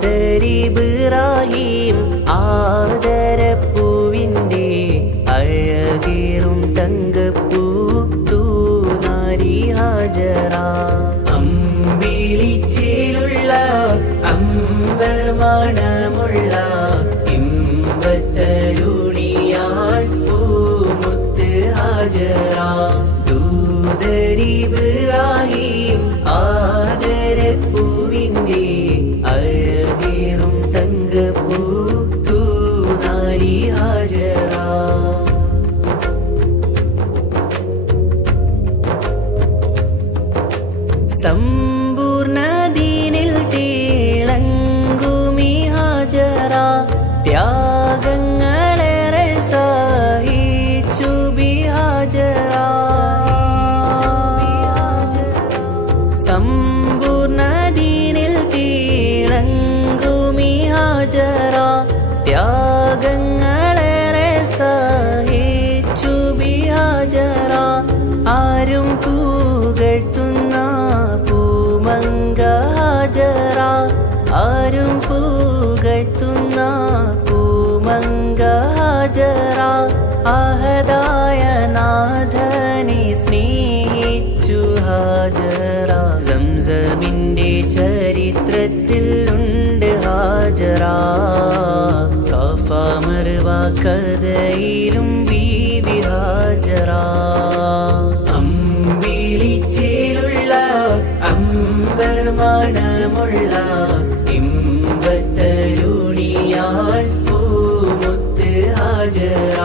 ദൂതരിബ്രാഹിം ആദരപ്പൂവിൻ്റെ അഴകേറും തങ്കപ്പൂ തൂനാരി ഹാജറ. അമ്പിളിച്ചേലുള്ള അമ്പർമണമുള്ള ഇമ്പത്തരുണിയാൾ പൂമുത്ത് ഹാജറ. ദൂതരിബ്രാഹിം ആദരപ്പൂവിൻ്റെ അഴകേറും തങ്കപ്പൂ തൂനാരി ഹാജറ. സമ്പൂർണ്ണദീനിൽ തിളങ്ങുമി ഹാജറ. ത്യാഗങ്ങളേറെ സഹിച്ചു ബി ഹാജറ. സമ്പൂർണ്ണദീനിൽ തിളങ്ങുമി ഹാജറ. ത്യാഗങ്ങളേറെ സഹിച്ചു ബി ഹാജറ. ആരും പുകഴ്ത്തുന്ന പൂമങ്ക ഹാജറ. ആരും പുകഴ്ത്തുന്ന പൂമങ്ക ഹാജറ. അഹദായ നാഥനെ സ്നേഹിച്ചു ഹാജറ. സംസമിൻ്റെ ചരിത്രത്തിൽ ഉണ്ട് ഹാജറ. സഫ മർവ കഥയിലും ബീവി ഹാജറ. അമ്പിളിച്ചേലുള്ള അമ്പർമണമുള്ള ഇമ്പത്തരുണിയാൾ പൂമുത്ത് ഹാജറ.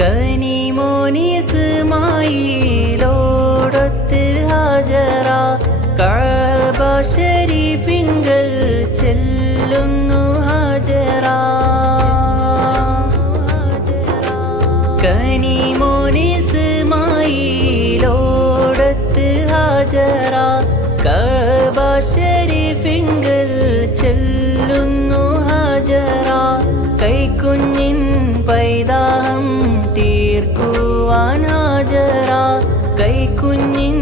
കനിമോനി ഇസ്മായിലോടൊത്ത് ഹാജറ. കഅബ ശരീഫിങ്കൽ ചെല്ലുന്നു ഹാജറ. കനിമോനി ഇസ്മായിലോടൊത്ത് ഹാജറ. കഅബ ശരീഫിങ്കൽ ചെല്ലുന്നു ഹാജറ. കൈക്കുഞ്ഞിൻ പൈതാഹം തീർക്കുവാൻ ഹാജറ. കൈക്കുഞ്ഞിൻ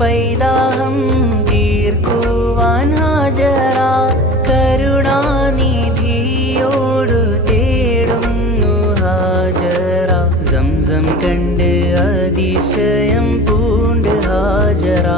പൈതാഹം തീർക്കുവാൻ ഹാജറ. കരുണാനിധിയോടു തേടുന്നു ഹാജറ. സംസം കണ്ട് അതിശയം പൂണ്ട് ഹാജറ.